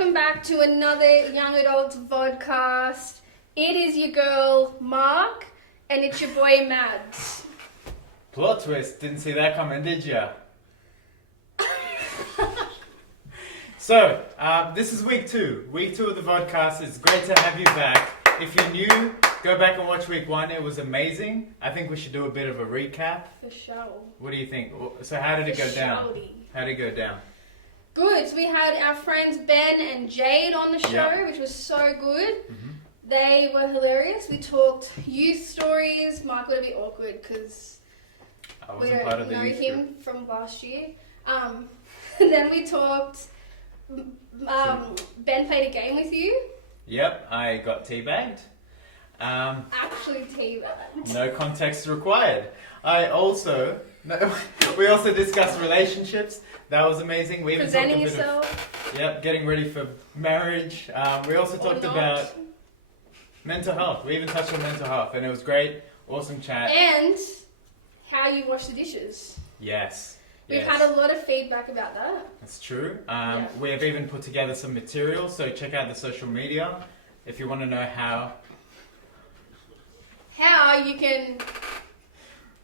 welcome back to another Young Adults vodcast. It is your girl, Mark, and it's your boy, Mads. Plot twist, didn't see that coming, did ya? So, this is week two. Week two of the vodcast. It's great to have you back. If you're new, go back and watch week one. It was amazing. I think we should do a bit of a recap. For sure. What do you think? So how did it go down? How did it go down? Good. So we had our friends Ben and Jade on the show, Yep. which was so good. Mm-hmm. They were hilarious. We talked youth stories. Mark would be awkward because I we wasn't part don't of the know youth him group. from last year. And then we talked. Ben played a game with you. Yep, I got teabagged. Actually, teabagged. No context required. We also discussed relationships. That was amazing. We even Presenting talked a bit yourself. Yep, getting ready for marriage. We also talked about mental health. We even touched on mental health, and it was great. Awesome chat. And how you wash the dishes. Yes. We've had a lot of feedback about that. That's true. Yeah. We have even put together some material, so check out the social media if you want to know how you can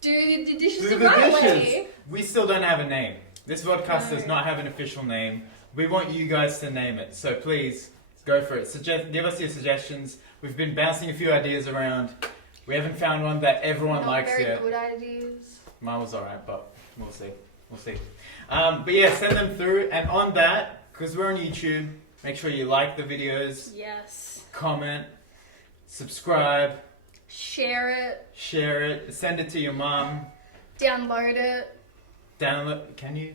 do the dishes the the right dishes. way. We still don't have a name. This podcast does not have an official name. We want you guys to name it, so please go for it. Give us your suggestions. We've been bouncing a few ideas around. We haven't found one that everyone likes very yet. good ideas. Mine was alright, but we'll see. We'll see. But yeah, send them through. And on that, because we're on YouTube, make sure you like the videos, Yes. comment, subscribe, Share it. share it, send it to your mum, Download it. download. Can you?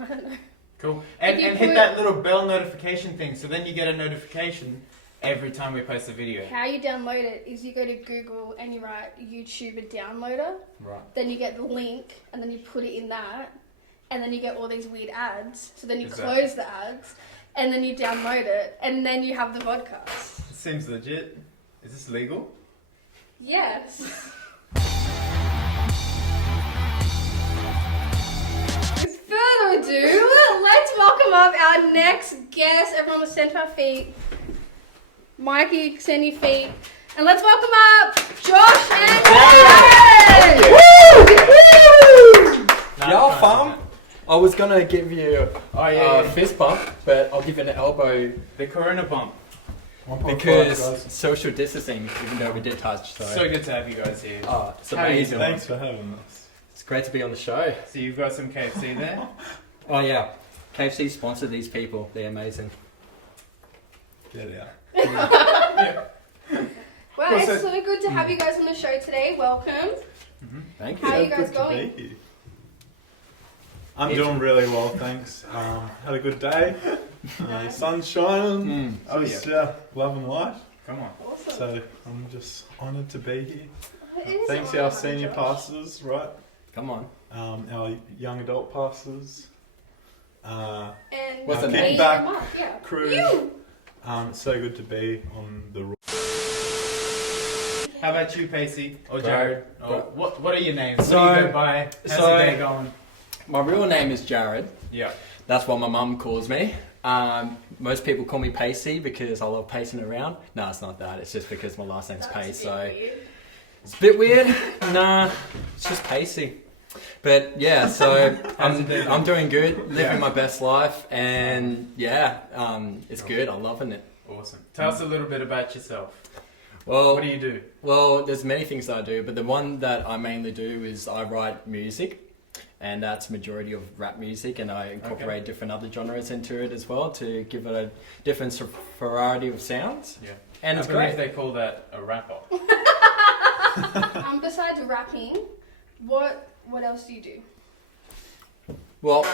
I don't know. Cool. And you hit put- that little bell notification thing, so then you get a notification every time we post a video. How you download it is you go to Google and you write YouTuber downloader. Right. Then you get the link and then you put it in that. And then you get all these weird ads. So then you Exactly. close the ads. And then you download it. And then you have the podcast. It seems legit. Is this legal? Yes. With further ado, let's welcome up our next guest. Everyone was sent to our feet. Mikey, send your feet. And let's welcome up Josh and Jared! No, Y'all can't fam? do I was gonna give you Oh, yeah. a fist bump, but I'll give you an elbow that. The Corona bump. because social distancing, even though we did touch. So good to have you guys here. Oh, it's How are you amazing. doing? Thanks for having us. It's great to be on the show. So you've got some KFC there? Oh yeah, KFC sponsored these people. They're amazing. Get out. Well, Cool, it's so- so good to have you guys on the show today. Welcome. Thank How you. are you guys Good to going? be here. I'm doing really well, thanks. Had a good day. Sun's shining. Oh, Just loving life. Come on. Awesome. So I'm just honoured to be here. It is Thanks an to our honour, senior Josh. pastors, right? Come on. Our young adult pastors. And What's the me name? and Back Mark, yeah. crew. You. It's so good to be on the. How about you, Pacey? Or Great. Jared? Or Great. what are your names? So- what do you go by? How's so- your day going? My real name is Jared. Yeah. That's what my mum calls me. Most people call me Pacey because I love pacing around. No, it's not that. It's just because my last name's That's a Pace. bit So weird. it's a bit weird. Nah, it's just Pacey. But yeah, so How's it been? I'm doing good, living Yeah. my best life, and yeah, it's good. I'm loving it. Awesome. Tell us a little bit about yourself. Well, What do you do? well, there's many things that I do, but the one that I mainly do is I write music, and that's majority of rap music, and I incorporate different other genres into it as well to give it a different variety of sounds. Yeah. And it's I believe great. they call that a rapper. Besides rapping, what else do you do? Well,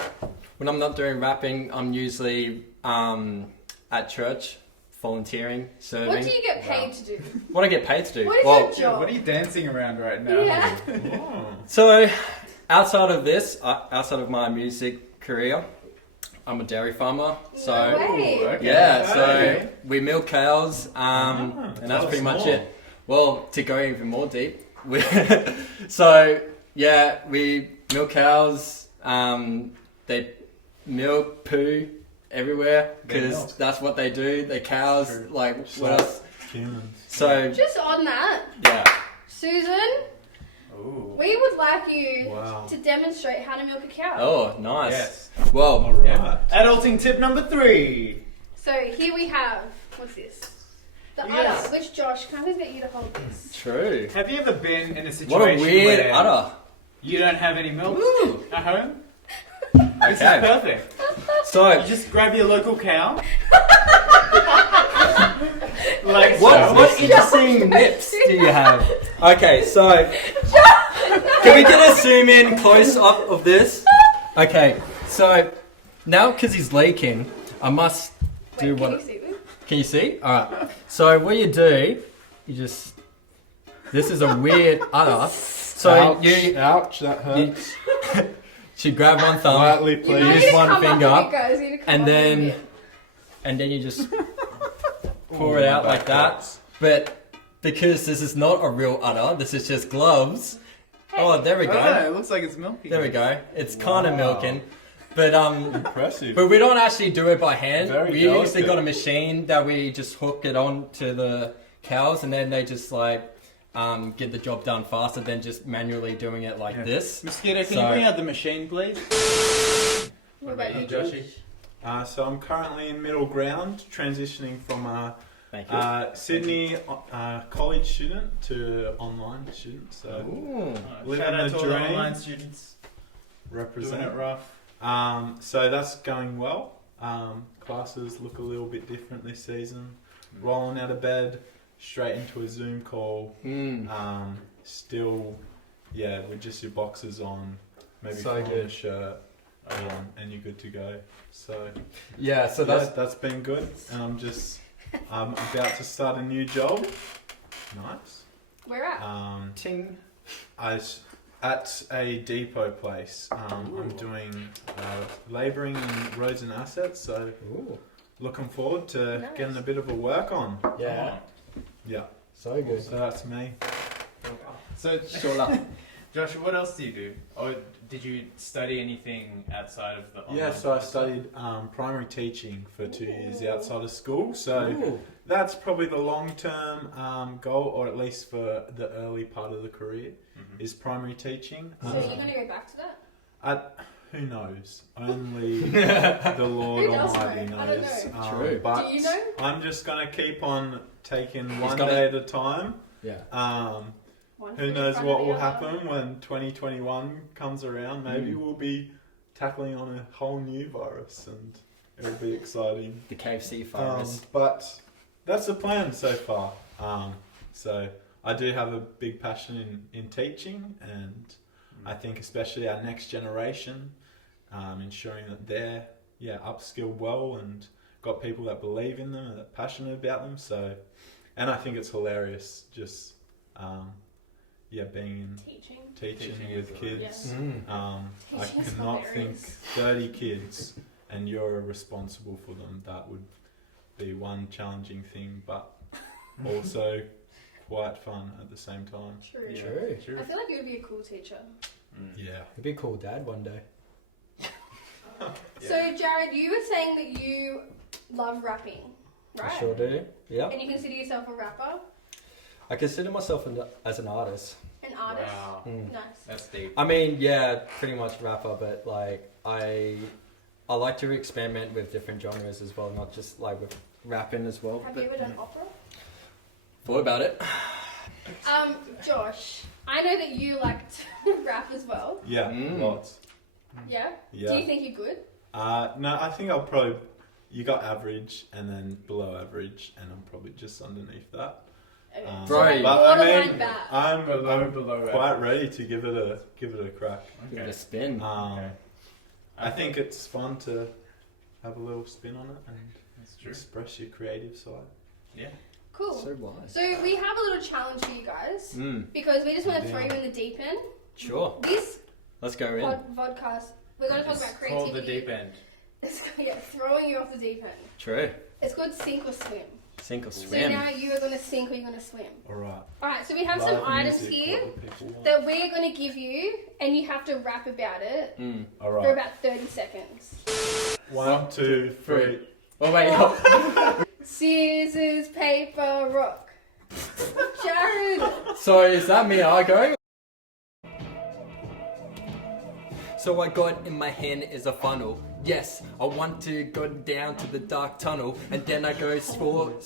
when I'm not doing rapping, I'm usually at church, volunteering, serving. What do you get paid to do? What I get paid to do? What is well, your Yeah, job? what are you dancing around right now? Yeah. Oh. so outside of this, outside of my music career, I'm a dairy farmer. So No way. Ooh, okay. yeah, so Okay. we milk cows, and tell that's us pretty much more. it. Well, to go even more deep, so yeah, we milk cows. They milk, poo, everywhere They because milk. that's what they do. They're cows. True. Like Just what like else? Humans. So Just on that, yeah. Susan, Ooh. we would like you Wow. to demonstrate how to milk a cow. Oh, nice. Yes. Well, All right. Yeah. Adulting tip number 3. So here we have, what's this? The Yes. udder, which Josh, can I please get you to hold this? true. Have you ever been in a situation What a weird where udder. you don't have any milk Ooh. at home? This is Okay. perfect. So You just grab your local cow. Like what so. interesting nips do you have? Okay, so can we get a zoom in close up of this? Okay, so now because he's leaking, I must do Wait, what. can you see this? Can you see? Alright. So what you do, you just. This is a weird udder. So ouch, you ouch, that hurts. should grab one thumb Quietly, You know, Use you please. to one come finger, up a bit, guys. You need to come and up a then bit. and then you just pour it out like that. But because this is not a real udder, this is just gloves. Oh, there we Oh, go. it looks like it's milky. There we go. It's kind of Wow. milking. But Impressive. but we don't actually do it by hand. Very We usually delicate. got a machine that we just hook it on to the cows, and then they just like get the job done faster than just manually doing it like Yeah. this. Mosquito, can So- you bring out the machine, please? What about you, Joshy? So I'm currently in middle ground, transitioning from a Thank you. Sydney college student to online student. So Ooh. living Shout out the to all the dream. online students. Doing represent. it rough. So that's going well. Classes look a little bit different this season. Rolling out of bed, straight into a Zoom call. Still, with just your boxers on, maybe So throwing good. a shirt, and you're good to go. So Yeah. So that's been good, and I'm about to start a new job. Nice. Where at? ting. At a depot place. I'm doing labouring in roads and assets, so Ooh. looking forward to Nice. getting a bit of a work on. Yeah. Yeah, So good. so that's me. So, Sure. Josh, what else do you do? Or did you study anything outside of the online Yeah, so I course? studied primary teaching for 2 years outside of school, so Ooh. that's probably the long-term goal, or at least for the early part of the career, Mhm. is primary teaching. So you're going to go back to that? Who knows? Only the Lord Who does Almighty know? I don't knows. know. True. But Do you know? I'm just going to keep on taking one gonna- day at a time. Yeah. One foot Who in knows front what of will the other. happen when 2021 comes around. Maybe we'll be tackling on a whole new virus, and it'll be exciting. The KFC virus. But that's the plan so far. So I do have a big passion in teaching, and I think especially our next generation, ensuring that they're upskilled well and got people that believe in them and that are passionate about them. So, and I think it's hilarious just being in teaching is with hilarious. kids. I Teaching's cannot think hilarious. 30 kids and you're responsible for them. That would be one challenging thing, but also quite fun at the same time. True. Yeah. True. I feel like you would be a cool teacher. Yeah. It'd be a cool dad one day. So, Jared, you were saying that you love rapping, right? I sure do. Yeah. And you consider yourself a rapper, I consider myself as an artist. an artist. Wow. Nice. That's deep. I mean, yeah, pretty much rapper, but like I like to experiment with different genres as well, not just like with rapping as well. Have but you ever done opera? thought about it. Josh, I know that you like to rap as well. Yeah, Mm. lots. Yeah? Yeah. Do you think you're good? No, I think I'll probably. You got average and then below average, and I'm probably just underneath that. Okay. Bro, like but I borderline mean, bad. I'm Below quite ready to give it a crack. Give it Okay. a spin. Okay. I think it's fun to have a little spin on it and That's true. express your creative side. Yeah. Cool. So wise. So we have a little challenge for you guys Mm, because we just want to throw Yeah. you in the deep end. sure. This Let's go in. vodcast, we're going to talk It's about called creativity. the deep end. It's throwing you off the deep end. True. It's called sink or swim. Sink or So swim. now you are going to sink or you're going to swim. Alright. Alright, so we have some items here that we're going to give you and you have to rap about it Mm. for Alright. about 30 seconds. 1, 2, 3. Oh wait. Scissors, paper, rock. Jared. So is that me? I go. So what I got in my hand is a funnel. Yes, I want to go down to the dark tunnel, and then I go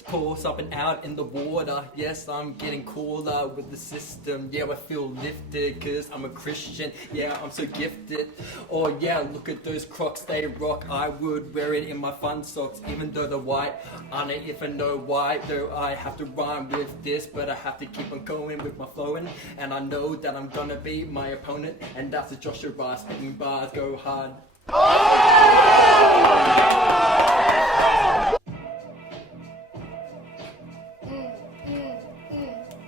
pour something out in the water. Yes, I'm getting cooler with the system. Yeah, I feel lifted cause I'm a Christian. Yeah, I'm so gifted. Oh yeah, look at those Crocs, they rock. I would wear it in my fun socks, even though they're white. I don't even know why, though I have to rhyme with this, but I have to keep on going with my flowing. And I know that I'm gonna be my opponent, and that's a Joshy Rice, spitting bars go hard.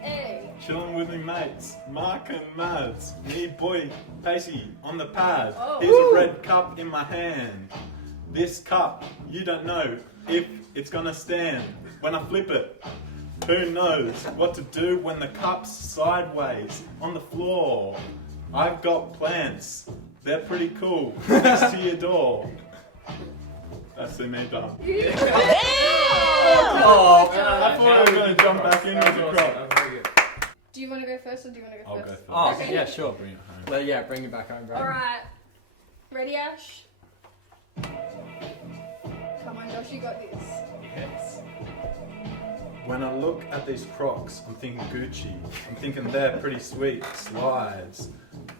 Hey. Chilling with me mates, Mark and Mads, me boy Pacey on the pad. Oh. Here's a red cup in my hand. This cup, you don't know if it's gonna stand when I flip it. Who knows what to do when the cup's sideways on the floor? I've got plants, they're pretty cool, next to your door. That's me done. Oh, I thought I was gonna jump back in with the crop. Do you want to go first or do you want to go I'll first? go Oh, first. Okay. yeah, sure. Bring it home. Well, yeah, bring it back home, bro. Alright. Ready, Ash? Come on, Josh, you got this. Yes. When I look at these Crocs, I'm thinking Gucci. I'm thinking they're pretty sweet slides.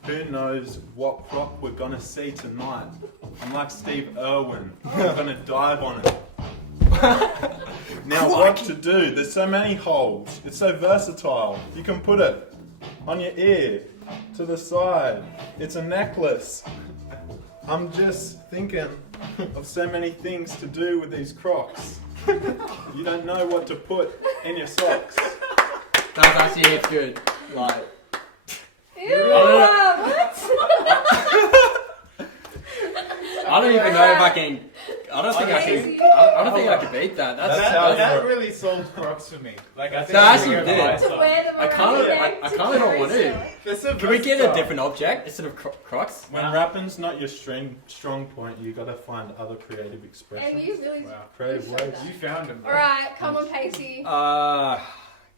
Who knows what Croc we're gonna see tonight? I'm like Steve Irwin. I'm gonna dive on it. Now what to do? There's so many holes. It's so versatile. You can put it on your ear, to the side. It's a necklace. I'm just thinking of so many things to do with these Crocs. You don't know what to put in your socks. That's actually it's good. Like, Ew, don't what? I don't even know if I can. I don't think I Crazy. can. I don't think I can beat that. That's That, how that you- really sold Crocs for me. Like I think No, actually I'm did. gonna buy To some. wear them I around kinda- your I- neck I to kinda don't carry want to. stuff. They're so Can we get a versatile. different object instead of Crocs? When rapping's not your strong point, you gotta find other creative And expressions. you really Wow. Creative you showed ways. that. You found them. bro. Alright, come on, Pacey.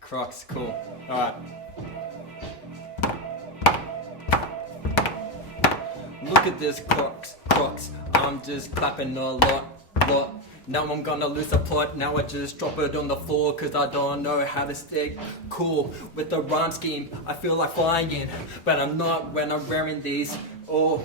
Crocs, cool. Alright. Look at this Crocs. I'm just clapping a lot. Now I'm gonna lose a plot. Now I just drop it on the floor cause I don't know how to stick cool with the rhyme scheme. I feel like flying, but I'm not when I'm wearing these. Oh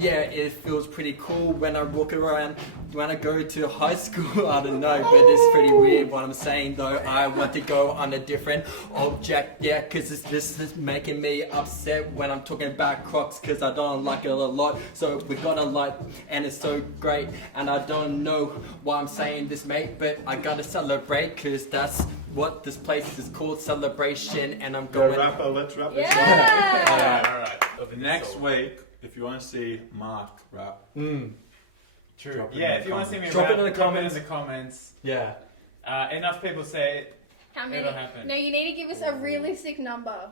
yeah, it feels pretty cool when I walk around. When I go to high school, I don't know, but it's pretty weird what I'm saying though. I want to go on a different object, yeah, cause this is making me upset when I'm talking about Crocs, cause I don't like it a lot. So we got a lot, and it's so great, and I don't know why I'm saying this, mate, but I gotta celebrate, cause that's what this place is called, celebration, and I'm Go going. rapper, let's rap this Yeah. Alright. Next week, if you want to see Mark rap, True. Drop it Yeah, in if the you want to see me comments. rap, Drop it in the comment comments. in the comments. Yeah. Enough people say it. How many? It'll happen. No, you need to give us a realistic number.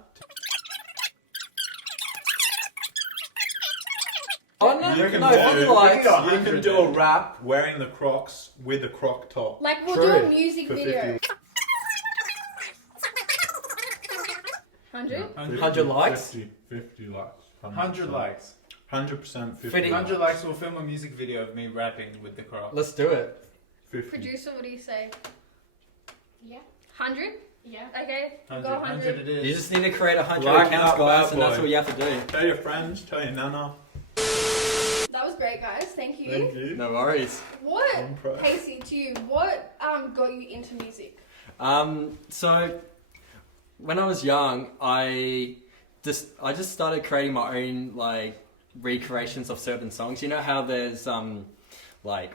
Oh no, You can no, do- probably you like. can go. you can do a rap wearing the Crocs with a Croc top. Like, we'll True. do a music For video. 50. 100? 100 likes? 50 likes. 100 likes. 100% 50. 50. 100 likes, we'll film a music video of me rapping with the Crocs. Let's do it. 50. Producer, what do you say? Yeah. 100? Yeah. Okay, 100, go 100. it is. You just need to create 100 Like accounts, that guys, bad and that's boy. what you have to do. Tell your friends, tell your nana. That was great, guys. Thank you. Thank you. No worries. What, I'm proud. Pacey, to you, what got you into music? So when I was young, I just started creating my own like recreations of certain songs. You know how there's like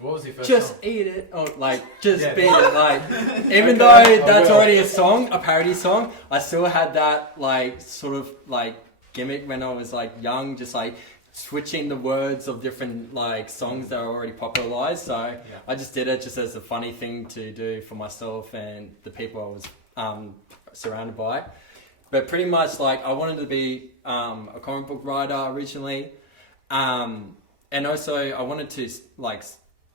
What was your first just song? eat it, or like just Yeah. beat it, like even Okay, though I that's will. already a song, a parody song, I still had that like sort of like gimmick when I was like young, just like switching the words of different like songs that are already popularized. So I just did it just as a funny thing to do for myself and the people I was surrounded by. But pretty much like I wanted to be a comic book writer originally. and also I wanted to like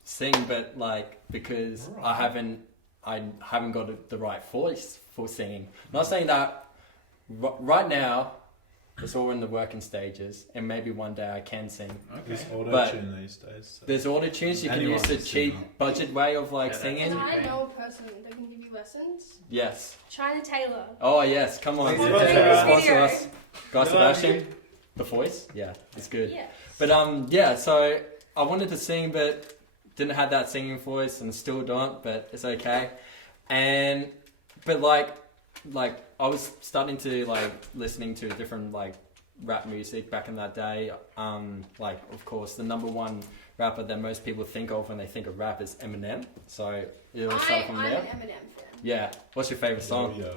sing, but like because I haven't got the right voice for singing. Not saying that right now. It's all in the working stages, and maybe one day I can sing. Okay. There's auto-tune these days. So. There's auto-tunes. You can Anyone use the can cheap sing. budget way of like Yeah, singing. And I know a person that can give you lessons. Yes. China Taylor. Oh yes, come on. Please Sponsor video. us. Guy Sebastian. The voice? Yeah, it's good. Yes. But yeah, so I wanted to sing but didn't have that singing voice and still don't, but it's okay. But like I was starting to like listening to different like rap music back in that day. Like of course the number one rapper that most people think of when they think of rap is Eminem. So it'll start from I'm there. an Eminem fan. Yeah. What's your favourite song? Yo.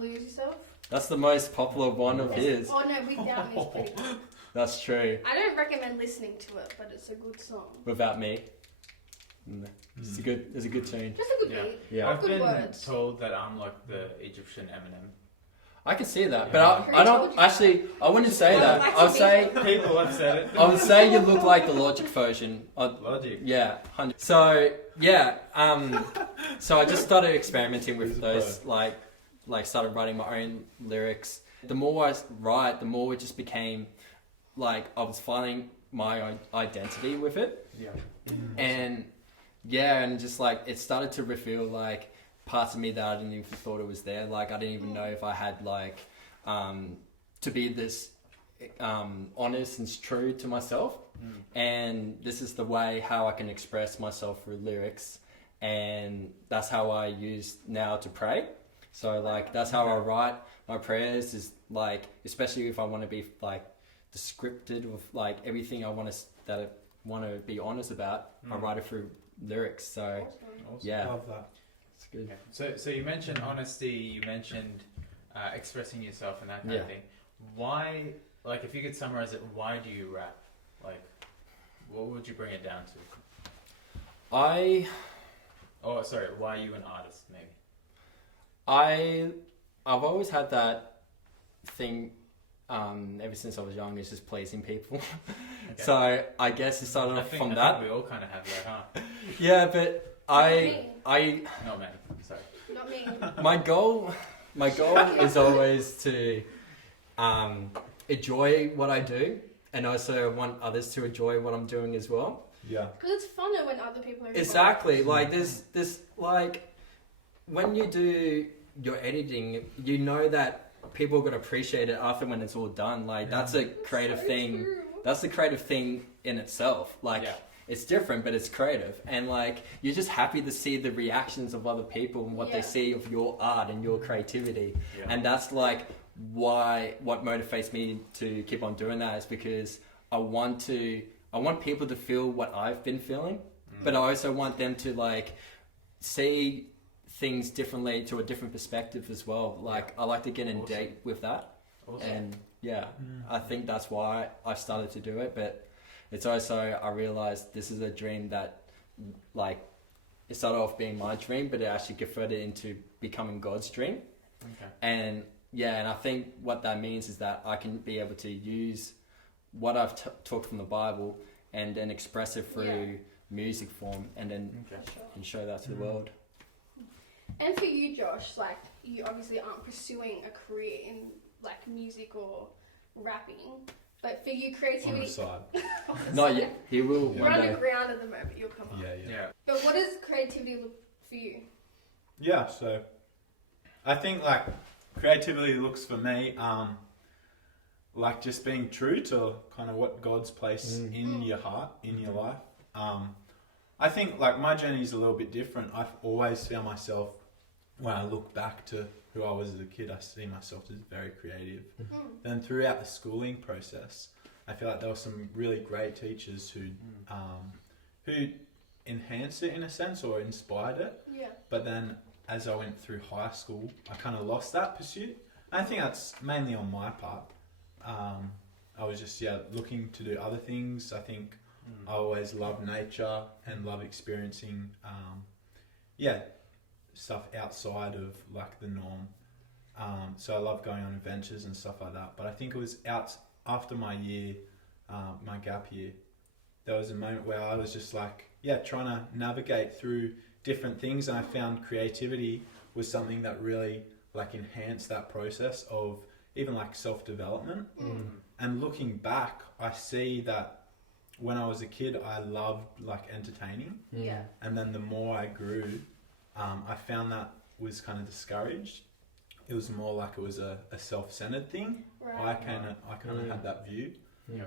Lose Yourself. That's the most popular one of his. Oh no, Without Me is pretty good. That's true. I don't recommend listening to it, but it's a good song. Without Me. It's a good tune. Just a good Yeah. beat. Yeah. I've Good been words. told that I'm like the Egyptian Eminem. I can see that, Yeah. but I don't actually. I wouldn't say that. I would say People have said it. I would say you look like the Logic version. Logic. Yeah, 100. So yeah, so I just started experimenting with those, like started writing my own lyrics. The more I write, the more it just became like I was finding my own identity with it, Yeah. and just like it started to reveal like parts of me that I didn't even thought it was there. Like I didn't even know if I had like to be this honest and true to myself. And this is the way how I can express myself through lyrics, and that's how I use now to pray. So like that's how I write my prayers, is like, especially if I want to be like descriptive of like everything I want to be honest about. I write it through lyrics. So Awesome. yeah, Love that. it's good. So you mentioned honesty. You mentioned expressing yourself and that kind of thing. Why? Like, if you could summarize it, why do you rap? Like, what would you bring it down to? Oh, sorry. Why are you an artist? Maybe. I've always had that thing ever since I was young, is just pleasing people. Okay. So I guess it started off from I that. think we all kind of have that, huh? Yeah, but I Not many. Sorry. Not me. my goal is always to enjoy what I do, and also want others to enjoy what I'm doing as well. Yeah. Because it's funner when other people are involved. Exactly. Like this like when you do your editing, you know that people are gonna appreciate it after when it's all done. Like that's a creative So thing. true. That's a creative thing in itself. Like Yeah. it's different, but it's creative, and like you're just happy to see the reactions of other people and what they Yeah. see of your art and your creativity. Yeah. And that's like what motivates me to keep on doing that, is because I want people to feel what I've been feeling, but I also want them to like see things differently, to a different perspective as well. Like I like to get in date with that. Awesome. And I think that's why I started to do it. But it's also, I realized this is a dream that like it started off being my dream, but it actually converted into becoming God's dream. Okay. And I think what that means is that I can be able to use what I've taught from the Bible and then express it through music form, and then and show that to the world. And for you, Josh, like, you obviously aren't pursuing a career in, like, music or rapping. But for you, On the creativity... side. Not yet. He will You're one day. underground at the moment, you'll come up. Yeah. Yeah. But what does creativity look for you? Yeah, so I think like creativity looks for me like just being true to kind of what God's placed in your heart, in your life. I think like my journey is a little bit different. I've always found myself, when I look back to who I was as a kid, I see myself as very creative. Then throughout the schooling process, I feel like there were some really great teachers who enhanced it in a sense, or inspired it. Yeah. But then as I went through high school, I kind of lost that pursuit. I think that's mainly on my part. I was just looking to do other things. I think I always loved nature and love experiencing stuff outside of like the norm. So I love going on adventures and stuff like that. But I think it was out after my year, my gap year, there was a moment where I was just like, trying to navigate through different things, and I found creativity was something that really like enhanced that process of even like self-development. And looking back, I see that when I was a kid, I loved like entertaining. Yeah. And then the more I grew, I found that was kind of discouraged. It was more like it was a self-centered thing. Right. I kind of had that view. Yeah.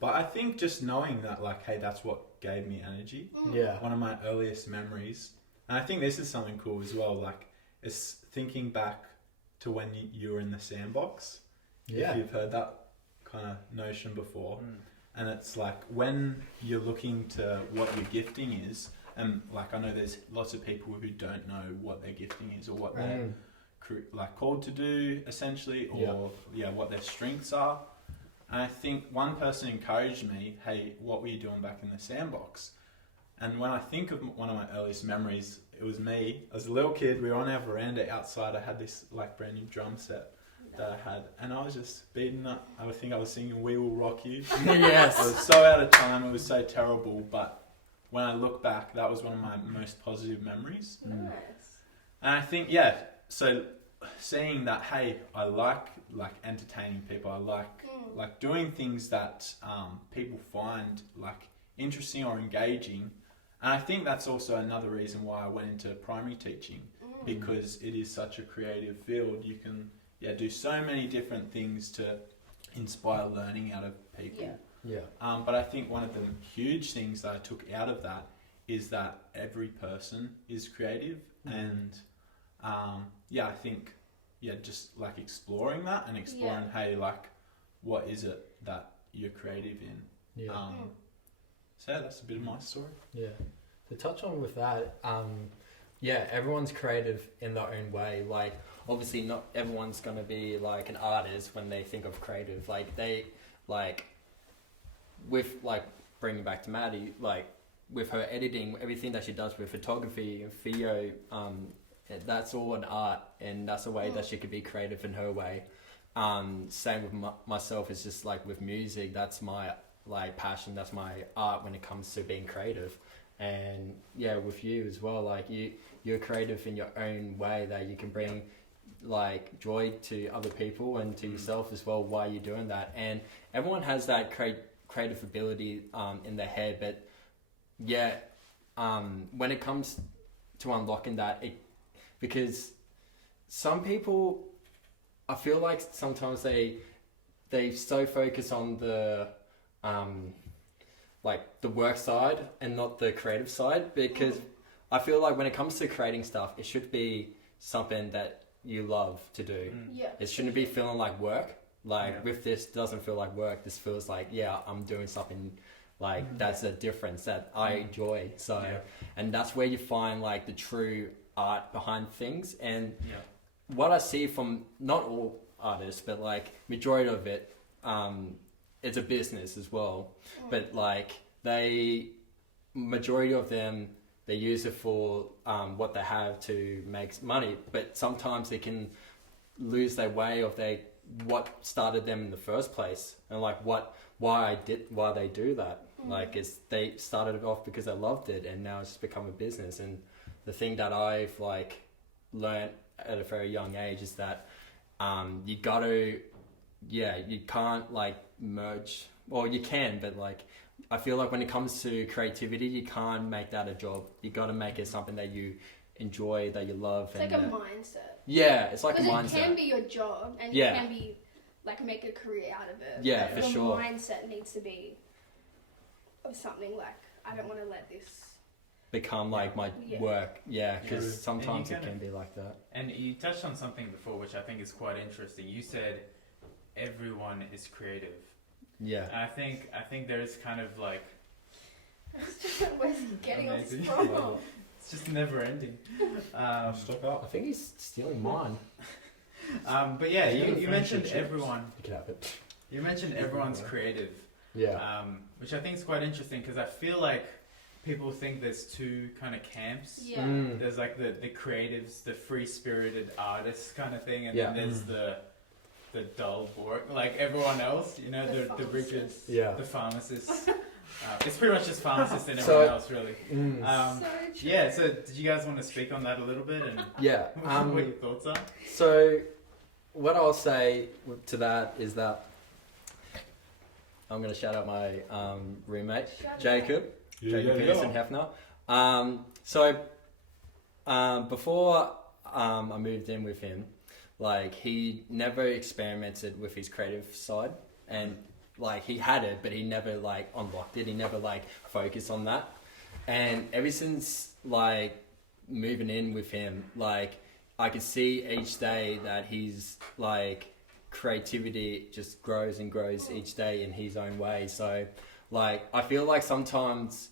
But I think just knowing that, like, hey, that's what gave me energy. Yeah. One of my earliest memories, and I think this is something cool as well. Like, it's thinking back to when you were in the sandbox. Yeah. If you've heard that kind of notion before. And it's like when you're looking to what your gifting is, and like I know there's lots of people who don't know what their gifting is or what they're like called to do essentially, or what their strengths are. And I think one person encouraged me, hey, what were you doing back in the sandbox? And when I think of one of my earliest memories, it was me. As a little kid, we were on our veranda outside. I had this like brand new drum set that I had, and I was just beating up. I think I was singing "We Will Rock You." Yes. It was so out of time. It was so terrible. But when I look back, that was one of my most positive memories. Nice. And I think, so seeing that, hey, I like entertaining people. I like doing things that people find like interesting or engaging. And I think that's also another reason why I went into primary teaching, because it is such a creative field. You can do so many different things to inspire learning out of people. But I think one of the huge things that I took out of that is that every person is creative. And I think just like exploring that and exploring, hey, like what is it that you're creative in? So that's a bit of my story. To touch on with that, everyone's creative in their own way. Like, obviously not everyone's going to be like an artist when they think of creative. Like, they, like, with, like, bringing back to Maddie, like, with her editing, everything that she does with photography and video, that's all an art, and that's a way that she could be creative in her way. Same with myself, it's just like with music, that's my, like, passion, that's my art when it comes to being creative. And with you as well, like you're creative in your own way that you can bring like joy to other people and to yourself as well while you're doing that. And everyone has that creative ability in their head, but when it comes to unlocking that, because some people, I feel like sometimes they so focus on the like the work side and not the creative side, because I feel like when it comes to creating stuff, it should be something that you love to do. It shouldn't be feeling like work. Like with this, it doesn't feel like work. This feels like, I'm doing something like that's a difference that I enjoy. So, and that's where you find like the true art behind things. And what I see from not all artists, but like majority of it, it's a business as well, but like majority of them, they use it for what they have to make money, but sometimes they can lose their way of what started them in the first place, and like why they do that. Like they started it off because they loved it, and now it's just become a business. And the thing that I've like learned at a very young age is that you can't like merge, or you can, but like I feel like when it comes to creativity, you can't make that a job. You got to make it something that you enjoy, that you love. It's like a mindset. Yeah, it's like a mindset. Because it can be your job, and you can be like make a career out of it. Yeah, but for sure. Your mindset needs to be of something like, I don't want to let this become like my work. Yeah, because sometimes it can be like that. And you touched on something before, which I think is quite interesting. You said everyone is creative. Yeah. And I think there is kind of like... It's just where's he getting all this Amazing. from? It's just never ending. Stock up. I think he's stealing mine. But yeah, you mentioned everyone. You can have it. You mentioned everyone's creative. Yeah. Which I think is quite interesting, because I feel like people think there's two kind of camps. Yeah. There's like the creatives, the free-spirited artists kind of thing, and then there's the dull, boring, like everyone else, you know, the rigid, the pharmacists. It's pretty much just pharmacist and So- everyone else, really. So true. Yeah, so did you guys want to speak on that a little bit and Yeah. what your thoughts are? So, what I'll say to that is that I'm going to shout out my roommate, Shout Jacob. Jacob Peterson Hefner. Before I moved in with him, like he never experimented with his creative side, and like he had it, but he never like unlocked it. He never like focused on that. And ever since like moving in with him, like I could see each day that his like creativity just grows and grows each day in his own way. So like I feel like sometimes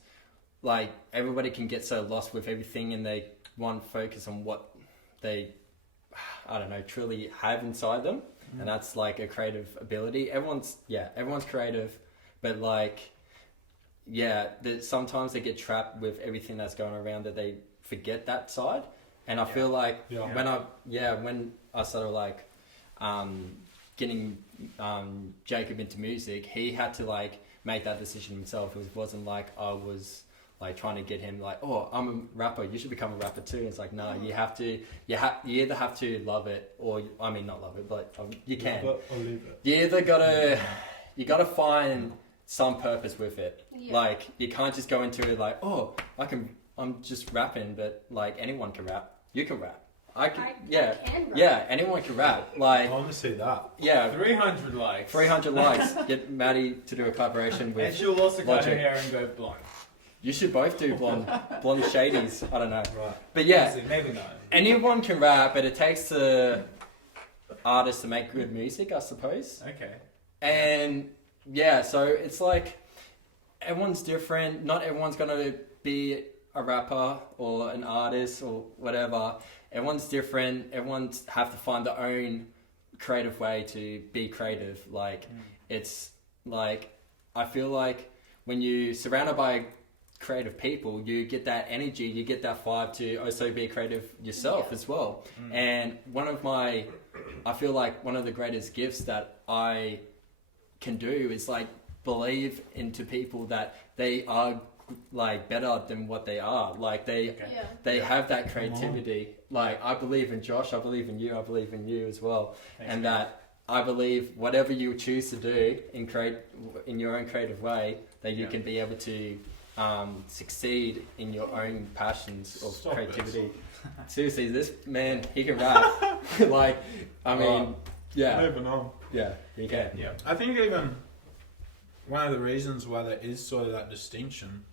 like everybody can get so lost with everything and they want to focus on what they truly have inside them, and that's like a creative ability. Everyone's creative, but like sometimes they get trapped with everything that's going around that they forget that side. And I feel like when I started like getting Jacob into music, he had to like make that decision himself. It wasn't like I was like trying to get him like, oh, I'm a rapper, you should become a rapper too. It's like, no, you either have to love it, or I mean not love it, but you can. Love it or leave it. You either gotta find some purpose with it. Yeah. Like you can't just go into it like, oh, I'm just rapping, but like anyone can rap. You can rap. I can rap. Yeah, anyone can rap. Like I want to see that. yeah, 300 likes. 300 likes. Get Maddie to do a collaboration And with. she'll also cut her Logic. hair and go blonde. You should both do blonde shadies. I don't know, Right. but yeah, Maybe not. anyone can rap, but it takes the artist to make good music, I suppose. Okay. And yeah, so it's like everyone's different. Not everyone's gonna be a rapper or an artist or whatever. Everyone's different. Everyone's have to find their own creative way to be creative. Like it's like I feel like when you surrounded by creative people, you get that energy, you get that vibe to also be creative yourself as well. And I feel like one of the greatest gifts that I can do is like believe into people that they are like better than what they are. Like they have that creativity. Like I believe in Josh, I believe in you, I believe in you as well. Thanks, and man. that I believe whatever you choose to do in your own creative way, that you can be able to succeed in your own passions of Stop creativity. Seriously, this man, he can rap. Like, I mean, Moving on. yeah, he can. Yeah. I think even one of the reasons why there is sort of that distinction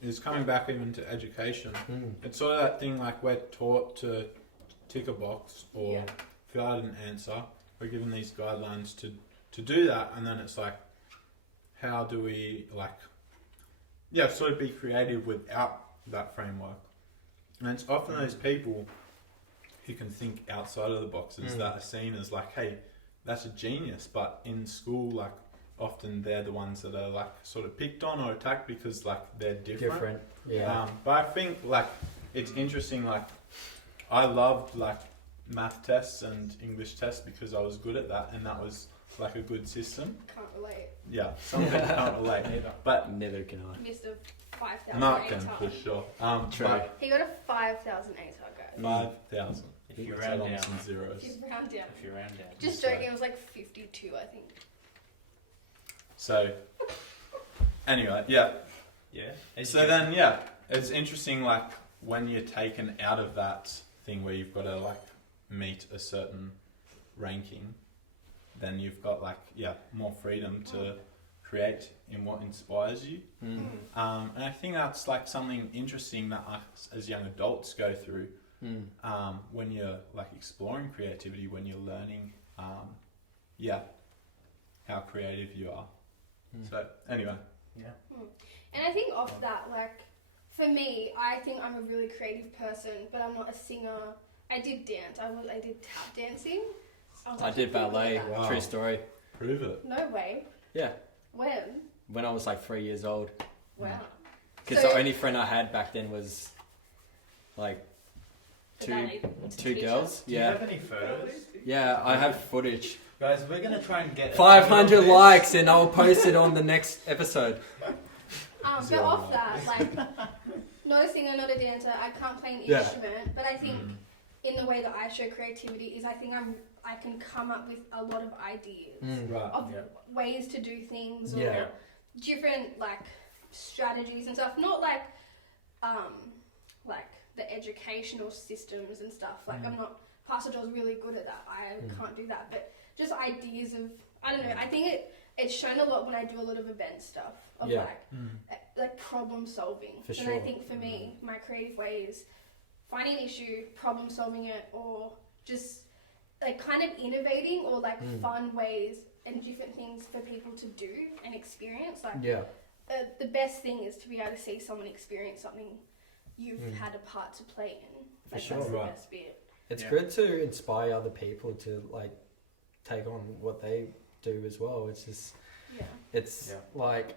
is coming back even to education. It's sort of that thing like we're taught to tick a box or fill out an answer. We're given these guidelines to do that, and then it's like, how do we sort of be creative without that framework? And it's often those people who can think outside of the boxes that are seen as like, hey, that's a genius. But in school, like often they're the ones that are like sort of picked on or attacked because like they're different. Yeah. But I think like it's interesting. Like I loved like math tests and English tests because I was good at that, and that was like a good system. Can't relate. Yeah, some people can't relate, but Neither can I. Missed a 5,000 Mark can ATAR. for sure. True. But He got a 5,000 ATAR, guys. 5,000. If you It's round like down. some zeros. If you round down. If you round down. Just joking, it was like 52, I think. So, anyway, yeah. Yeah. So then, it's interesting, like, when you're taken out of that thing where you've got to, like, meet a certain ranking, then you've got, like, more freedom to create in what inspires you. And I think that's, like, something interesting that us as young adults go through when you're, like, exploring creativity, when you're learning, how creative you are. So, anyway. And I think off that, like, for me, I think I'm a really creative person, but I'm not a singer. I did dance. I did tap dancing. was I actually did pretty good ballet. at that. Wow. True story. Prove it. No way. Yeah. When? When I was like 3 years old. Wow. Because So- the only friend I had back then was like The two ballet two teacher? girls. Do you Yeah. have any photos? Yeah, I have footage. Guys, we're going to try and get 500 this. likes and I'll post it on the next episode. Is but your off role. that, like, not a singer, not a dancer, I can't play an Yeah. instrument, but I think in the way that I show creativity is I think I can come up with a lot of ideas Right. of Yeah. ways to do things or Yeah. different like strategies and stuff. Not like the educational systems and stuff. Like I'm not. Pastor Joel's really good at that. I can't do that, but just ideas of I don't know. I think it's shown a lot when I do a lot of event stuff of like problem solving. For And I sure. think for me, my creative way is finding an issue, problem solving it, or just like kind of innovating or like fun ways and different things for people to do and experience. Like the best thing is to be able to see someone experience something you've had a part to play in. For Like sure. that's the Right. best bit. It's good to inspire other people to like take on what they do as well. It's just, Yeah. it's like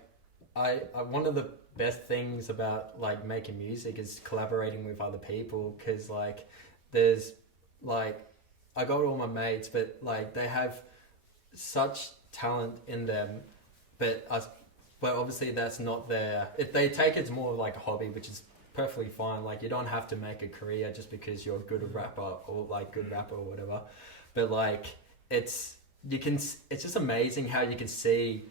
I one of the best things about like making music is collaborating with other people, because like there's like I got all my mates, but like they have such talent in them, but obviously that's not their. If they take it's more like a hobby, which is perfectly fine. Like you don't have to make a career just because you're a good rapper or like good rapper or whatever. But like it's just amazing how you can see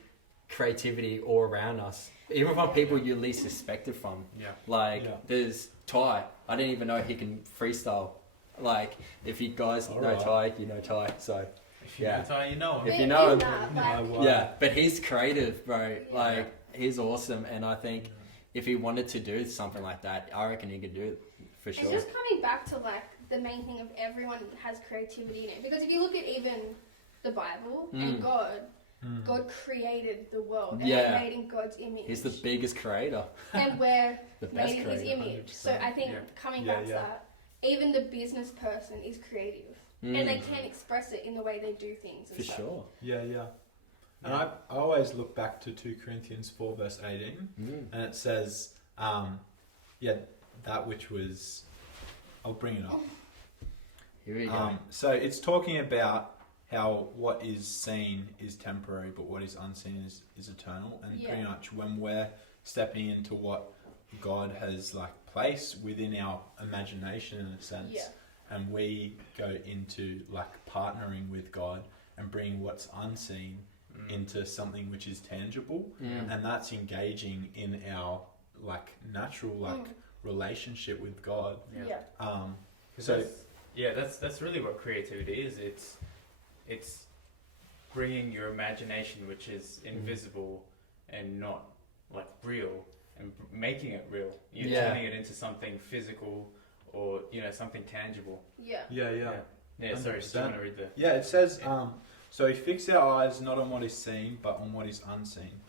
creativity all around us, even from people you least suspect it from. Yeah. Like there's Ty. I didn't even know he can freestyle. Like if you guys know Alright. Ty, you know Ty. So If you Yeah. know Ty, you know him. If But you know in him- that, like, yeah, but he's creative, bro. Yeah. Like he's awesome, and I think if he wanted to do something like that, I reckon he could do it for it's sure. just coming back to like the main thing of everyone has creativity in it. Because if you look at even the Bible and God created the world and Yeah. we're made in God's image. He's the biggest creator, and we're the best made in His creator. image. So 100%. I think Yeah. coming Yeah, back to yeah. that, even the business person is creative, and they can express it in the way they do things. And For stuff. sure. Yeah. And I always look back to 2 Corinthians 4 verse 18, and it says, that which was, I'll bring it up. Here we go. So it's talking about how what is seen is temporary, but what is unseen is eternal. And Yeah. pretty much when we're stepping into what God has like placed within our imagination in a sense, Yeah. and we go into like partnering with God and bringing what's unseen into something which is tangible, and that's engaging in our like natural like relationship with God. Yeah. So That's really what creativity is. It's bringing your imagination, which is invisible and not like real, and making it real. You're turning it into something physical or something tangible. Yeah. yeah. Yeah. Sorry, do you want to read the? Yeah, it says, so we fix our eyes not on what is seen, but on what is unseen.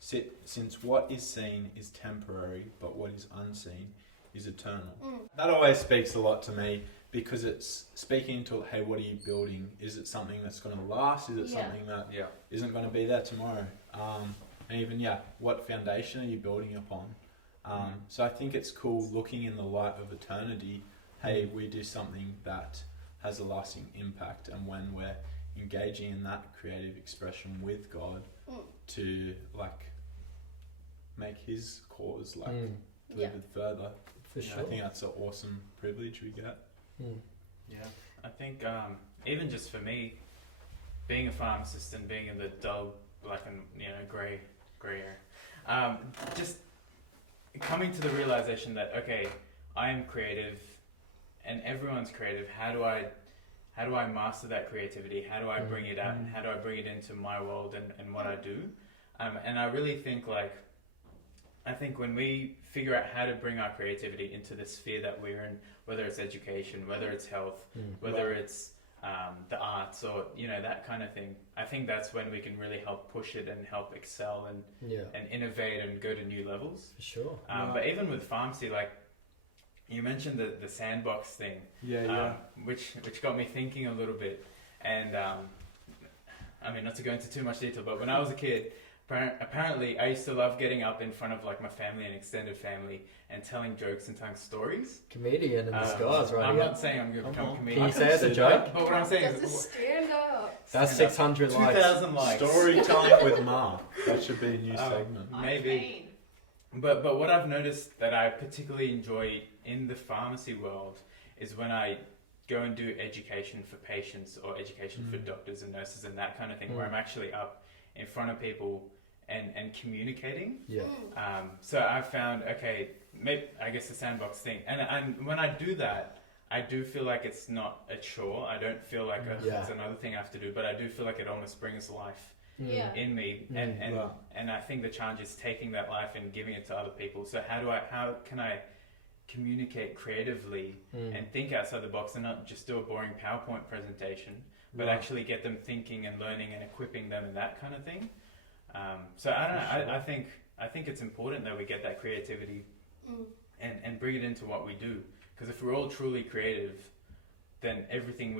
Since what is seen is temporary, but what is unseen is eternal. That always speaks a lot to me, because it's speaking to, hey, what are you building? Is it something that's going to last? Is it something that isn't going to be there tomorrow? And even, what foundation are you building upon? So I think it's cool looking in the light of eternity. Hey, we do something that has a lasting impact, and when we're engaging in that creative expression with God to like make His cause like delivered further. For sure. I think that's an awesome privilege we get. Yeah, I think even just for me, being a pharmacist and being in the dull, black and grey area, just coming to the realization that okay, I am creative, and everyone's creative. How do I master that creativity? How do I bring it out, and how do I bring it into my world and what I do? And I really think I think when we figure out how to bring our creativity into the sphere that we're in, whether it's education, whether it's health, whether it's the arts, or that kind of thing, I think that's when we can really help push it and help excel and innovate and go to new levels. For sure. But even with pharmacy, like you mentioned the sandbox thing, which got me thinking a little bit. And I mean, not to go into too much detail, but when I was a kid, apparently I used to love getting up in front of like my family and extended family and telling jokes and telling stories. Comedian in disguise, right? I'm here. not saying I'm going to become a Can comedian. you say as a joke? But what I'm saying Just a is stand up. That's 600 likes. 2,000 likes. Storytelling with Mark. That should be a new segment. Maybe. But what I've noticed that I particularly enjoy in the pharmacy world is when I go and do education for patients or education for doctors and nurses and that kind of thing, where I'm actually up in front of people and communicating. Yeah. So I've found, okay, maybe, I guess the sandbox thing, and when I do that, I do feel like it's not a chore. I don't feel like it's another thing I have to do, but I do feel like it almost brings life in me, and I think the challenge is taking that life and giving it to other people. So how can I communicate creatively and think outside the box and not just do a boring PowerPoint presentation, but actually get them thinking and learning and equipping them and that kind of thing. So I don't know. I think it's important that we get that creativity and bring it into what we do. Because if we're all truly creative, then everything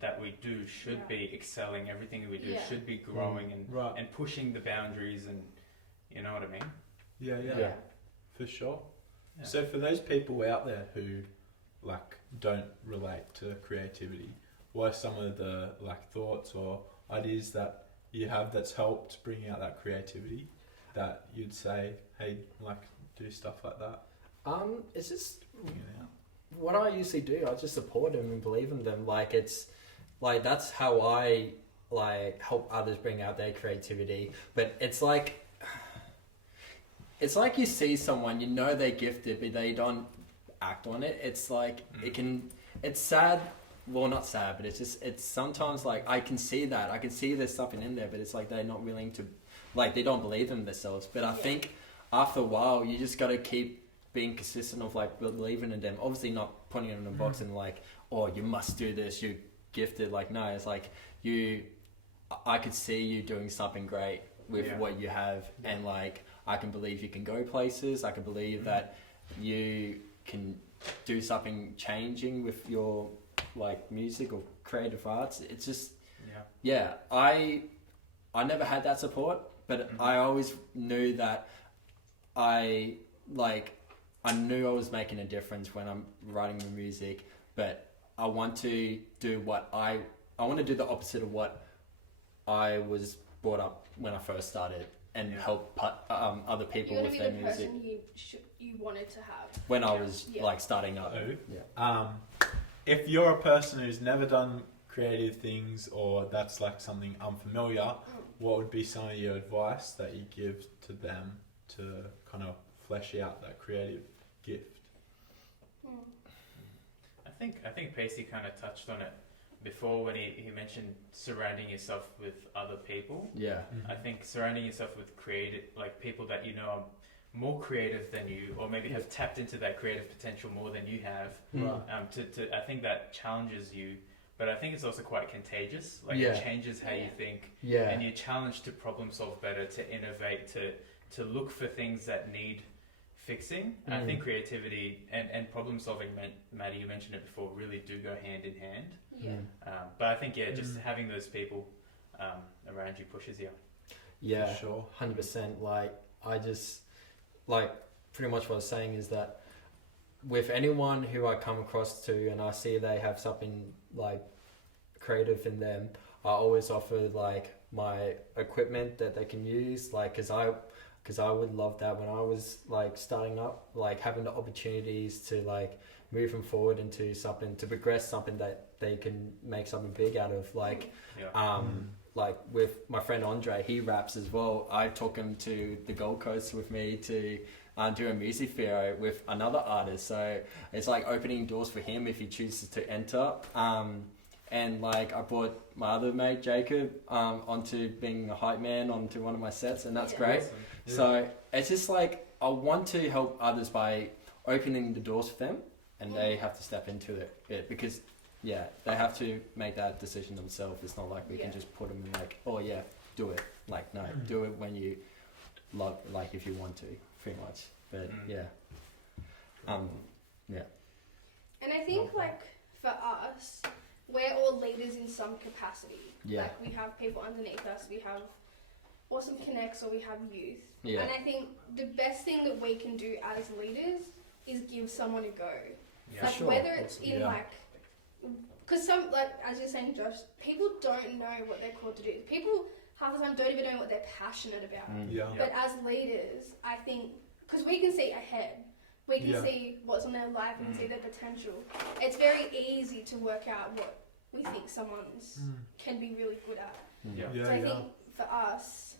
that we do should be excelling. Everything we do should be growing and pushing the boundaries, and you know what I mean? Yeah. For sure. Yeah. So for those people out there who like don't relate to creativity, what are some of the like thoughts or ideas that you have that's helped bring out that creativity that you'd say, hey, like do stuff like that? It's just what I usually do. I just support them and believe in them. Like it's like that's how I like help others bring out their creativity. But it's like you see someone, you know they're gifted, but they don't act on it. It's like it's sad. Well, not sad, but it's sometimes like I can see that. I can see there's something in there, but it's like they're not willing to, like they don't believe in themselves. But I think after a while, you just got to keep being consistent of like believing in them. Obviously not putting it in a box and like, oh, you must do this, you're gifted. Like, no, it's like I could see you doing something great with what you have, and like I can believe you can go places. I can believe that you can do something changing with your like music or creative arts. It's just I never had that support, but I always knew that I knew I was making a difference when I'm writing the music, but I want to do I want to do the opposite of what I was brought up when I first started, and help other people with their music. You want to be the person you wanted to have when I was like starting up. If you're a person who's never done creative things, or that's like something unfamiliar, what would be some of your advice that you give to them to kind of flesh out that creative gift? I think Pacey kind of touched on it before when he mentioned surrounding yourself with other people. I think surrounding yourself with people that you know are more creative than you, or maybe have tapped into that creative potential more than you have. I think that challenges you, but I think it's also quite contagious. Like it changes how you think, and you're challenged to problem solve better, to innovate, to look for things that need fixing. And I think creativity and problem solving, Maddie, you mentioned it before, really do go hand in hand. But I think just having those people around you pushes you. Yeah, for sure. 100%. Like I just like pretty much what I was saying is that with anyone who I come across to and I see they have something like creative in them, I always offer like my equipment that they can use, like because I would love that when I was like starting up, like having the opportunities to like move them forward into something, to progress something that they can make something big out of. Like like with my friend Andre, he raps as well. I took him to the Gold Coast with me to do a music video with another artist. So it's like opening doors for him if he chooses to enter. And like I brought my other mate Jacob onto being a hype man onto one of my sets, and that's great. Awesome. So it's just like I want to help others by opening the doors for them, and they have to step into it because they have to make that decision themselves. It's not like we can just put them in like, oh yeah, do it. Like no, do it when you love, like if you want to, pretty much. But And I think like for us, we're all leaders in some capacity. Like we have people underneath us, we have awesome connects, or we have youth. And I think the best thing that we can do as leaders is give someone a go. Like whether it's in like, because some, like as you're saying, Josh, people don't know what they're called to do. People half the time don't even know what they're passionate about. But as leaders, I think because we can see ahead. We can Yeah. see what's on their life. We can see their potential. It's very easy to work out what we think someone's can be really good at. Yeah, So I yeah. think for us,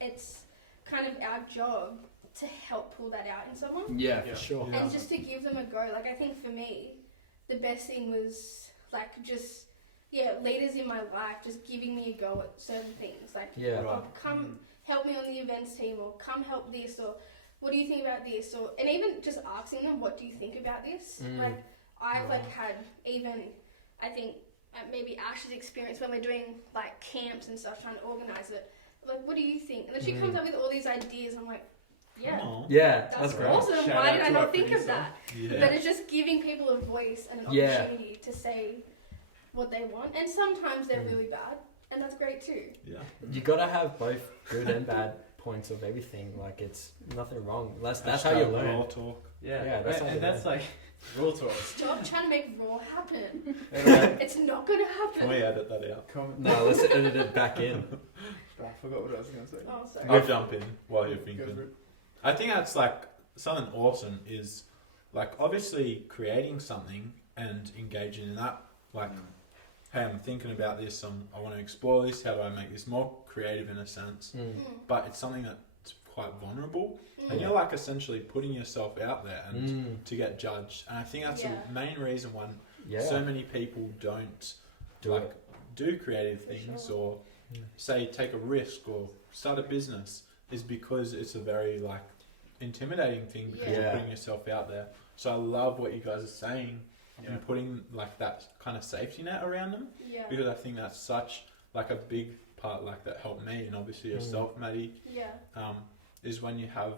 it's kind of our job to help pull that out in someone. Yeah, Yeah. for sure. Yeah. And just to give them a go. Like, I think for me, the best thing was, like, just, leaders in my life just giving me a go at certain things. Like, Yeah. Right. oh, come help me on the events team, or come help this, or what do you think about this? Or, and even just asking them, what do you think about this? Like, I've, like, had even, I think, maybe Ash's experience when we're doing, like, camps and stuff, trying to organise it. Like, what do you think? And then she comes up with all these ideas. I'm like, yeah. Aw. Yeah, That's great. awesome. Shout Why out did I to not our think of producer. that? Yeah. But it's just giving people a voice and an Yeah. opportunity to say what they want. And sometimes they're really bad, and that's great too. Yeah. You gotta have both good and bad points of everything. Like, it's nothing wrong. That's how Hashtag you learn. raw talk. Yeah, Yeah, that's how you and that's learn. like real talk. Stop trying to make raw happen. Anyway, It's not going to Can happen. we edit that out? comment. No, let's edit it back in. I forgot what I was going to say. Oh, sorry. I'll jump in while you're Go thinking. for it. I think that's like something awesome is like obviously creating something and engaging in that. Like, hey, I'm thinking about this. I want to explore this. How do I make this more creative in a sense? But it's something that's quite vulnerable, and you're like essentially putting yourself out there and to get judged. And I think that's Yeah. the main reason why Yeah. so many people don't Do like it. do creative For things sure. or say take a risk or start a business is because it's a very like intimidating thing because Yeah. you're putting yourself out there. So I love what you guys are saying Yeah. and putting like that kind of safety net around them Yeah. because I think that's such like a big part like that helped me and obviously yourself, Maddie, Yeah. is when you have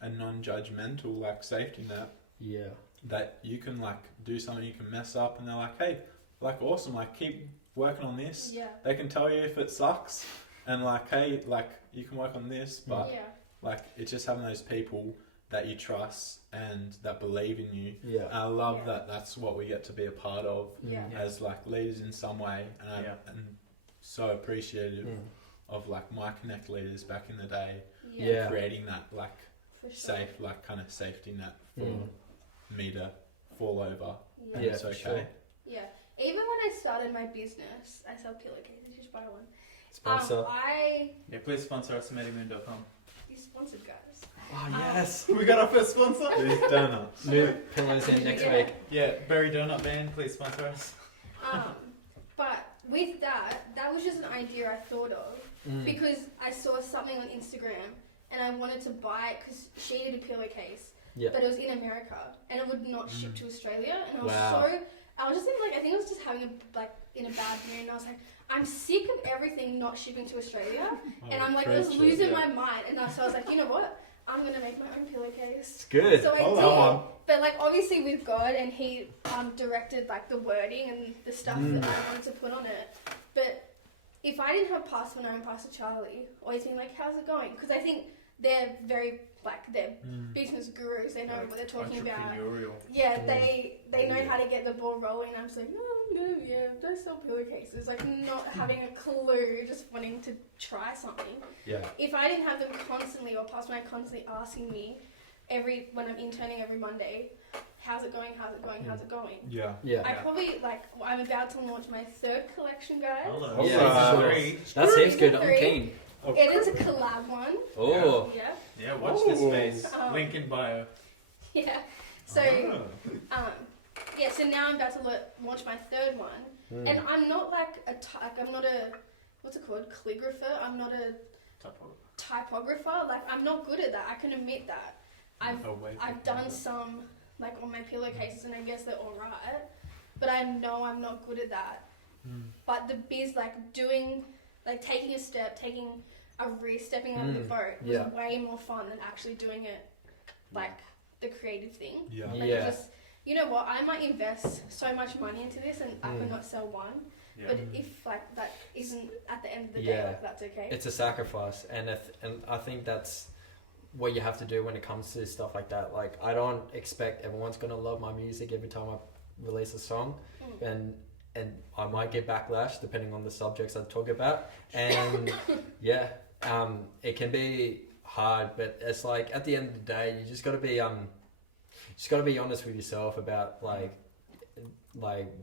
a non-judgmental like safety net Yeah. that you can like do something, you can mess up and they're like, hey, like awesome, like keep working on this. Yeah. They can tell you if it sucks and like, hey, like you can work on this, but Yeah. like it's just having those people that you trust and that believe in you. Yeah. And I love Yeah. that that's what we get to be a part of Yeah. as like leaders in some way, and Yeah. I'm so appreciative of like my Connect leaders back in the day Yeah. creating that like For sure. safe like kind of safety net for Mm. me to fall over Yeah. and Yeah, it's for okay. sure. Yeah. Even when I started my business, I sell pillowcases. You should buy one. Sponsor. Yeah, please sponsor us at MediMoon.com. You sponsored, guys. Oh, yes. We got our first sponsor. These donuts. New pillows in next Yeah. week. Yeah, Berry Donut Band, please sponsor us. But with that was just an idea I thought of because I saw something on Instagram and I wanted to buy it because she did a pillowcase, Yeah. but it was in America and it would not ship to Australia. And I was Wow. I was just in like, I think I was just having in a bad mood, and I was like, I'm sick of everything not shipping to Australia, and I'm like, I was losing my mind, and so I was like, you know what? I'm gonna make my own pillowcase. It's good. So I Hold did, on. but like obviously with God, and He directed like the wording and the stuff that I wanted to put on it. But if I didn't have Pastor Mano and Pastor Charlie always being like, how's it going? Because I think they're very like they're business gurus. They know what they're talking about. Entrepreneurial. Yeah, they know how to get the ball rolling. I'm just like, no, yeah, don't sell pillowcases. Like not having a clue, just wanting to try something. Yeah. If I didn't have them constantly, or Pastor Mike constantly asking me when I'm interning every Monday, how's it going? How's it going? How's it going? Yeah. Yeah. I probably I'm about to launch my third collection, guys. Hello. Yeah, Alright. Three. That seems good. I'm Three. keen. It is a collab one. Oh. Yeah, Yeah, watch this Ooh. space. Um, Link in bio. yeah. So Ah. so now I'm about to launch my third one, and I'm not like I'm not a what's it called, calligrapher. I'm not a typographer. Like I'm not good at that. I can admit that. I've done some like on my pillowcases, and I guess they're all right, but I know I'm not good at that. But the biz, like doing, like taking a step, taking a risk, stepping out of the boat was Yeah. way more fun than actually doing it, like the creative thing. Yeah. Like Yeah. just, you know what? I might invest so much money into this, and I could not sell one. Yeah. But if like that isn't at the end of the Yeah. day, like that's okay. It's a sacrifice, and I think that's what you have to do when it comes to stuff like that. Like, I don't expect everyone's gonna love my music every time I release a song, and I might get backlash depending on the subjects I talk about, and yeah, it can be hard, but it's like at the end of the day, you just got to be honest with yourself about like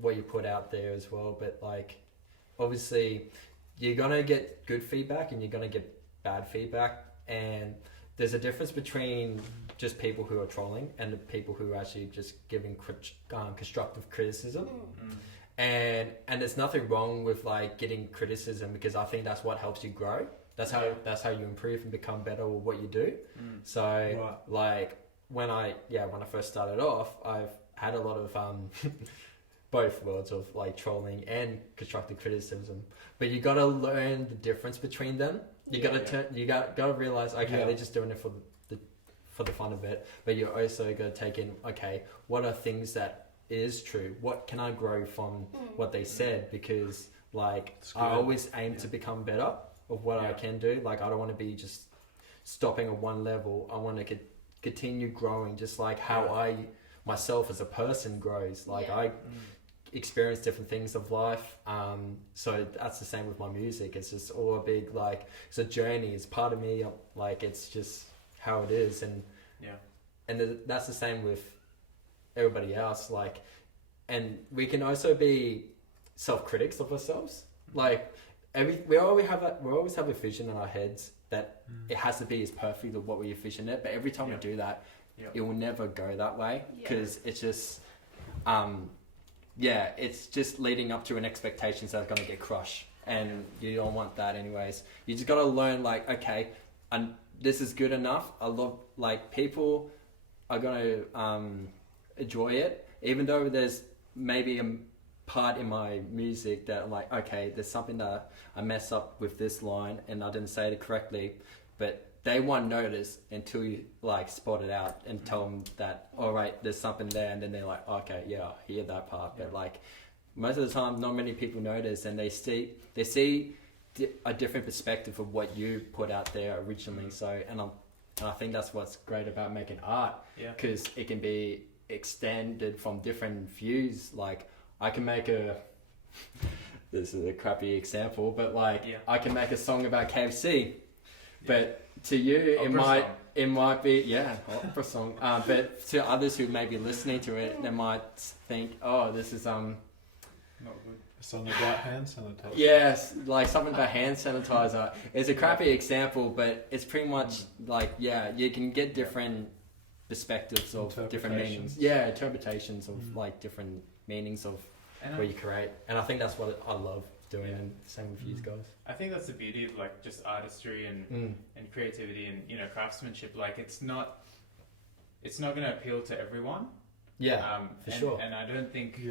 what you put out there as well. But like obviously you're gonna get good feedback and you're gonna get bad feedback, and there's a difference between just people who are trolling and the people who are actually just giving constructive criticism. And there's nothing wrong with like getting criticism, because I think that's what helps you grow. That's how you improve and become better with what you do. So like when I first started off, I've had a lot of both worlds of like trolling and constructive criticism, but you got to learn the difference between them. You got to realize, okay, they're just doing it for the fun of it, but you also got to take in, okay, what are things that is true? What can I grow from what they said? Because like I always aim to become better of what I can do. Like I don't want to be just stopping at one level. I want to continue growing, just like how I myself as a person grows. Like I experience different things of life. So that's the same with my music. It's just all a big like it's a journey. It's part of me. Like it's just how it is, and that's the same with everybody else. Like, and we can also be self-critics of ourselves. Like we always have a vision in our heads that it has to be as perfect as what we envision it, but every time we do that, it will never go that way, because it's just it's just leading up to an expectations that are going to get crushed, and you don't want that anyways. You just got to learn like, okay, and this is good enough. I love, like, people are going to enjoy it, even though there's maybe a part in my music that I'm like, okay, there's something that I mess up with this line and I didn't say it correctly, but they won't notice until you like spot it out and tell them that, all right, there's something there, and then they're like, okay, yeah, I hear that part. But like most of the time, not many people notice, and they see a different perspective of what you put out there originally. So, and I think that's what's great about making art, because it can be extended from different views. Like I can make this is a crappy example, but like I can make a song about KFC, but to you it might be opera song, but to others who may be listening to it, they might think, oh, this is not good. A song about hand sanitizer. Yes, like something about hand sanitizer. It's a crappy example, but it's pretty much like you can get different perspectives of different meanings. Yeah, interpretations of like different meanings of what you create, and I think that's what I love doing, and same with you guys. I think that's the beauty of like just artistry and creativity and craftsmanship. Like it's not going to appeal to everyone. For sure. And I don't think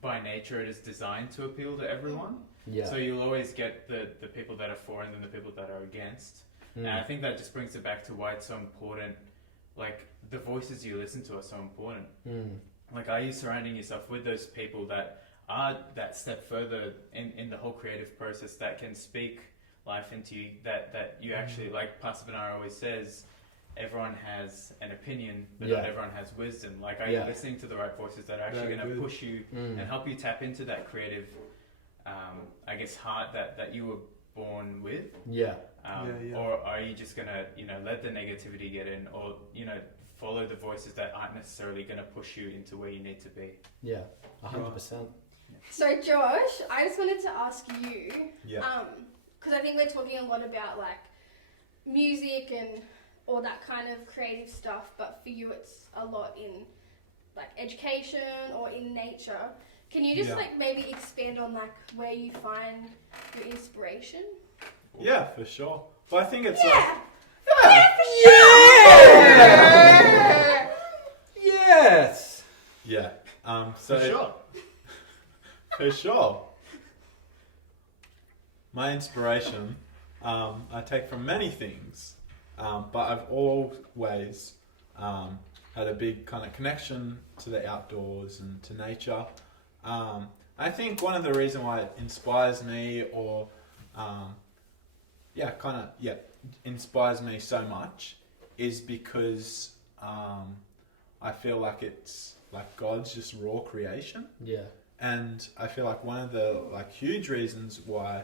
by nature it is designed to appeal to everyone. So you'll always get the people that are for and then the people that are against. And I think that just brings it back to why it's so important. Like the voices you listen to are so important. Like, are you surrounding yourself with those people that are that step further in the whole creative process, that can speak life into you, that you actually, like Pastor Bernard always says, everyone has an opinion, but not everyone has wisdom. Like, are you listening to the right voices that are actually going to push you and help you tap into that creative, I guess, heart that you were born with? Or are you just going to, let the negativity get in, or, follow the voices that aren't necessarily going to push you into where you need to be? 100%. So Josh, I just wanted to ask you, because I think we're talking a lot about like music and all that kind of creative stuff, but for you it's a lot in like education or in nature. Can you just like maybe expand on like where you find your inspiration? Yeah, for sure. Well, I think it's Yes. So For sure. For sure. My inspiration, I take from many things, but I've always had a big kind of connection to the outdoors and to nature. I think one of the reasons why it inspires me, or inspires me so much, is because I feel like it's like God's just raw creation. And I feel like one of the like huge reasons why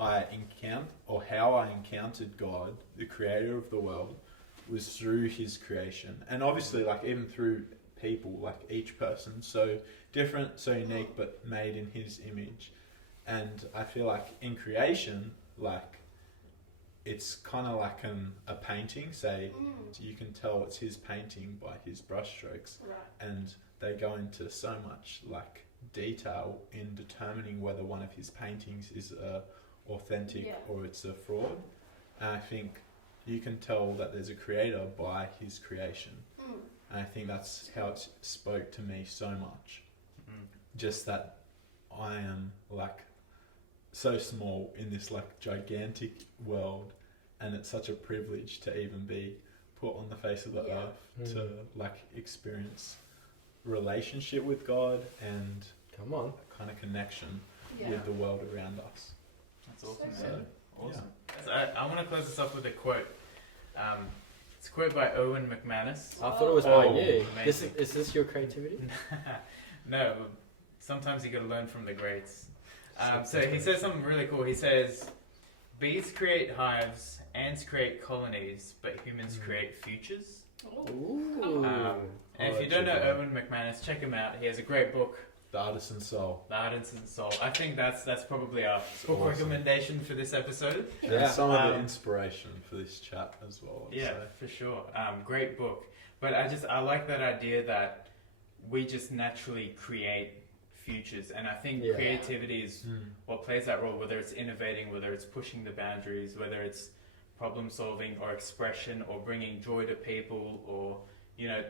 how I encountered God, the creator of the world, was through his creation. And obviously, like, even through people, like each person, so different, so unique, but made in his image. And I feel like in creation, like, it's kind of like a painting, say, you can tell it's his painting by his brushstrokes. Right. And they go into so much, like, detail in determining whether one of his paintings is authentic or it's a fraud. And I think you can tell that there's a creator by his creation. And I think that's how it spoke to me so much. Just that I am, like, so small in this, like, gigantic world, and it's such a privilege to even be put on the face of the earth to, like, experience relationship with God and a kind of connection with the world around us. That's awesome, So man. Awesome. I want to close this off with a quote. It's a quote by Owen McManus. I thought it was by you. Amazing. Is this your creativity? No, sometimes you got to learn from the greats. So he says something really cool. He says, bees create hives, ants create colonies, but humans create futures. Ooh. And if you don't know Owen McManus, check him out. He has a great book, The Artisan Soul. The Artisan Soul. I think that's probably our book recommendation for this episode. And some of the inspiration for this chat as well. Yeah, for sure. Great book. But I like that idea that we just naturally create futures, and I think creativity is what plays that role, whether it's innovating, whether it's pushing the boundaries, whether it's problem solving or expression or bringing joy to people, or, you know,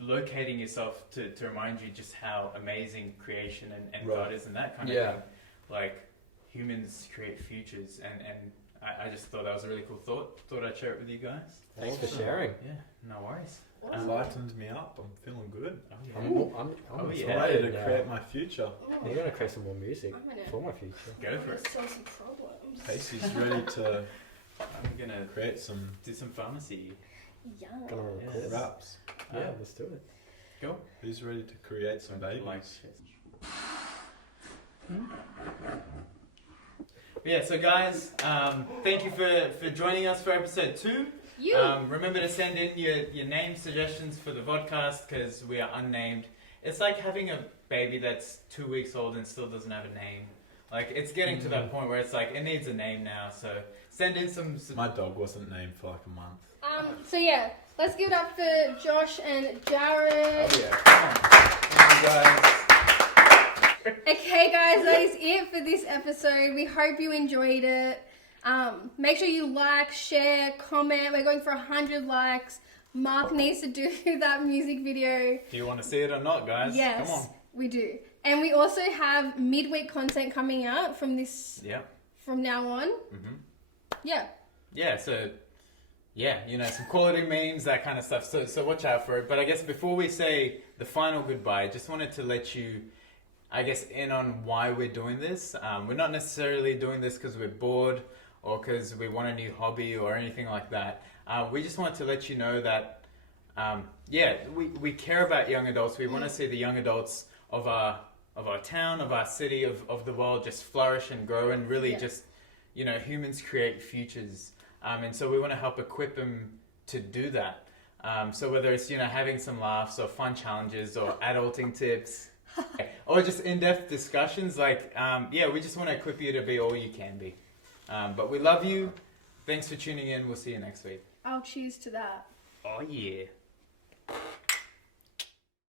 locating yourself to remind you just how amazing creation and God is and that kind of thing. Like, humans create futures, and I just thought that was a really cool thought I'd share it with you guys. Thanks for sharing. Yeah, no worries. It lightened me up. I'm feeling good. I'm ready to create my future. I'm going to create some more music for my future. Go for it. Solve some problems. Pacey's ready to I'm going to do some pharmacy. Yeah. Gonna record raps. Yeah, let's do it. Go. Who's ready to create some babies? Yeah, so guys, thank you for joining us for episode 2. Remember to send in your name suggestions for the vodcast, because we are unnamed. It's like having a baby that's 2 weeks old and still doesn't have a name. Like, it's getting to that point where it's like, it needs a name now, so send in some... My dog wasn't named for like a month. So yeah, let's give it up for Josh and Jared. Oh yeah, come on. Thank you guys. Okay guys, that is it for this episode. We hope you enjoyed it. Make sure you like, share, comment. We're going for 100 likes. Mark needs to do that music video. Do you want to see it or not, guys? Yes, Come on. we do. And we also have midweek content coming out from this. Yeah. From now on. Yeah. Yeah. So, yeah, you know, some quality memes, that kind of stuff. So watch out for it. But I guess before we say the final goodbye, I just wanted to let you, I guess, in on why we're doing this. We're not necessarily doing this because we're bored or because we want a new hobby or anything like that. We just wanted to let you know that, we care about young adults. We want to see the young adults of our town, of our city, of the world just flourish and grow, and really just, you know, humans create futures. And so we want to help equip them to do that. So whether it's, you know, having some laughs or fun challenges or adulting tips or just in-depth discussions, like, we just want to equip you to be all you can be. But we love you. Thanks for tuning in. We'll see you next week. I'll cheers to that. Oh, yeah.